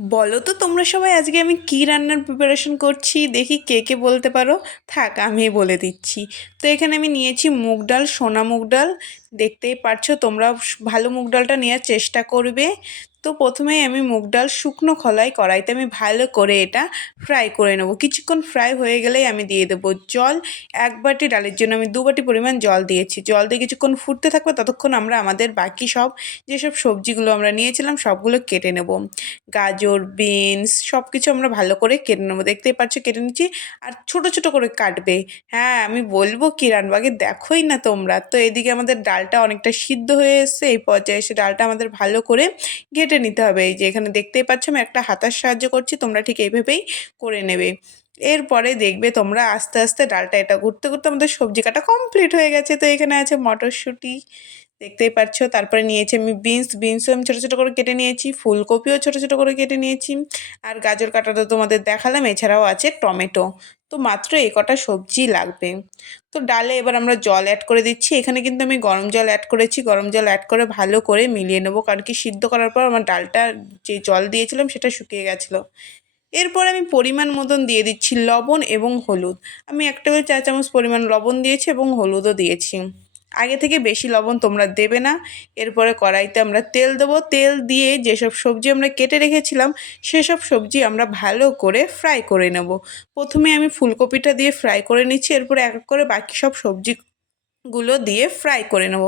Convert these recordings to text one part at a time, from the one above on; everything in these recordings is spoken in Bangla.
বলো তো তোমরা সবাই আজকে আমি কি রান্নার প্রিপারেশন করছি? দেখি কে কে বলতে পারো। থাক আমি বলে দিচ্ছি। তো এখানে আমি নিয়েছি মুগ ডাল, সোনা মুগ ডাল। দেখতেই পারছ তোমরা ভালো মুগ ডালটা নেওয়ার চেষ্টা করবে। তো প্রথমেই আমি মুগ ডাল শুকনো খোলায় কড়াইতে আমি ভালো করে এটা ফ্রাই করে নেব। কিছুক্ষণ ফ্রাই হয়ে গেলেই আমি দিয়ে দেবো জল। এক বাটি ডালের জন্য আমি দু বাটি পরিমাণ জল দিয়েছি। জল দিয়ে কিছুক্ষণ ফুটতে থাকবে, ততক্ষণ আমরা আমাদের বাকি সব যেসব সবজিগুলো আমরা নিয়েছিলাম সবগুলো কেটে নেব। গাজর, বিনস সব কিছু আমরা ভালো করে কেটে নেব। দেখতেই পাচ্ছ কেটে নিচ্ছি। আর ছোট ছোট করে কাটবে। হ্যাঁ আমি বলব কি রান্নাবো আগে দেখোই না তোমরা। তো এদিকে আমাদের ডালটা অনেকটা সিদ্ধ হয়ে এসছে। এই পর্যায়ে এসে ডালটা আমাদের ভালো করে ঘেটে নিতে হবে। এই যে এখানে দেখতেই পাচ্ছ আমি একটা হাতার সাহায্য করছি, তোমরা ঠিক এইভাবেই করে নেবে। এরপরে দেখবে তোমরা আস্তে আস্তে ডালটা এটা ঘুরতে ঘুরতে আমাদের সবজি কাটা কমপ্লিট হয়ে গেছে। তো এখানে আছে মটরশুঁটি দেখতেই পাচ্ছ তারপরে নিয়েছি আমি বিনস। বিনসও আমি ছোটো ছোটো করে কেটে নিয়েছি, ফুলকপিও ছোটো ছোটো করে কেটে নিয়েছি আর গাজর কাটাটা তোমাদের দেখালাম, এছাড়াও আছে টমেটো। তো মাত্র এ কটা সবজি লাগবে। তো ডালে এবার আমরা জল অ্যাড করে দিচ্ছি। এখানে কিন্তু আমি গরম জল অ্যাড করেছি। গরম জল অ্যাড করে ভালো করে মিলিয়ে নেব। কারণ কি সিদ্ধ করার পর আমার ডালটা যে জল দিয়েছিলাম সেটা শুকিয়ে গেছিল। এরপর আমি পরিমাণ মতন দিয়ে দিচ্ছি লবণ এবং হলুদ। আমি এক টেবিল চা চামচ পরিমাণ লবণ দিয়েছি এবং হলুদও দিয়েছি। আগে থেকে বেশি লবণ তোমরা দেবে না। এরপরে কড়াইতে আমরা তেল দেবো। তেল দিয়ে যেসব সবজি আমরা কেটে রেখেছিলাম, সেসব সবজি আমরা ভালো করে ফ্রাই করে নেব। প্রথমে আমি ফুলকপিটা দিয়ে ফ্রাই করে নিচ্ছি। এরপরে এক করে বাকি সব সবজি গুলো দিয়ে ফ্রাই করে নেব।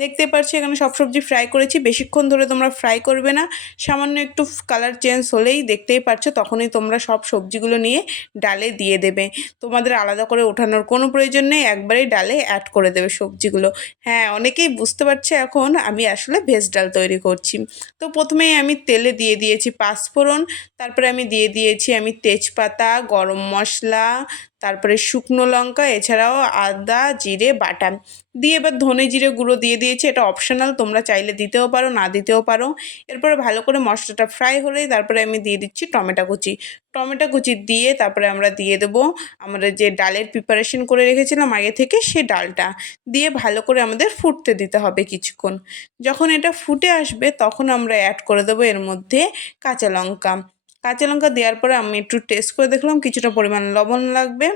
দেখতে পাচ্ছি এখানে সব সবজি ফ্রাই করেছি। বেশিক্ষণ ধরে তোমরা ফ্রাই করবে না। সামান্য একটু কালার চেঞ্জ হলেই দেখতেই পাচ্ছ তখনই তোমরা সব সবজিগুলো নিয়ে ডালে দিয়ে দেবে। তোমাদের আলাদা করে ওঠানোর কোনো প্রয়োজন নেই। একবারেই ডালে অ্যাড করে দেবে সবজিগুলো। হ্যাঁ অনেকেই বুঝতে পারছে এখন আমি আসলে ভেজ ডাল তৈরি করছি। তো প্রথমেই আমি তেলে দিয়ে দিয়েছি পাঁচফোড়ন। তারপরে আমি দিয়ে দিয়েছি আমি তেজপাতা, গরম মশলা তারপরে শুকনো লঙ্কা, এছাড়াও আদা, জিরে, বাটা। দিয়ে এবার ধনে জিরে গুঁড়ো দিয়ে দিয়েছি। এটা অপশনাল তোমরা চাইলে দিতেও পারো, না দিতেও পারো। এরপরে ভালো করে মশলাটা ফ্রাই হলেই তারপরে আমি দিয়ে দিচ্ছি টমেটো কুচি। টমেটো কুচি দিয়ে তারপরে আমরা দিয়ে দেবো আমরা যে ডালের প্রিপারেশন করে রেখেছিলাম আগে থেকে, সে ডালটা। দিয়ে ভালো করে আমাদের ফুটতে দিতে হবে কিছুক্ষণ। যখন এটা ফুটে আসবে, তখন আমরা অ্যাড করে দেবো এর মধ্যে কাঁচা লঙ্কা। কাঁচা লঙ্কা দেওয়ার পরে আমি একটু টেস্ট করে দেখলাম, কিছুটা পরিমাণ লবণ লাগবে।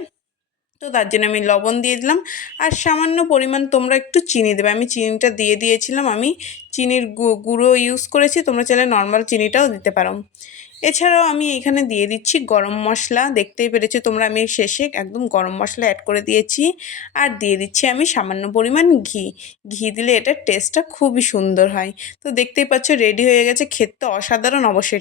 তো তার জন্য আমি লবণ দিয়ে দিলাম। আর সামান্য পরিমাণ তোমরা একটু চিনি দেবে। আমি চিনিটা দিয়ে দিয়েছিলাম। আমি চিনির গুঁড়ো ইউজ করেছি। তোমরা চাইলে নর্মাল চিনিটাও দিতে পারো। এছাড়াও আমি এখানে দিয়ে দিচ্ছি গরম মশলা। দেখতেই পেরেছি তোমরা আমি শেষে একদম গরম মশলা অ্যাড করে দিয়েছি। আর দিয়ে দিচ্ছি আমি সামান্য পরিমাণ ঘি। ঘি দিলে এটার টেস্টটা খুবই সুন্দর হয়। তো দেখতেই পাচ্ছ রেডি হয়ে গেছে। খেতে অসাধারণ অবশ্যই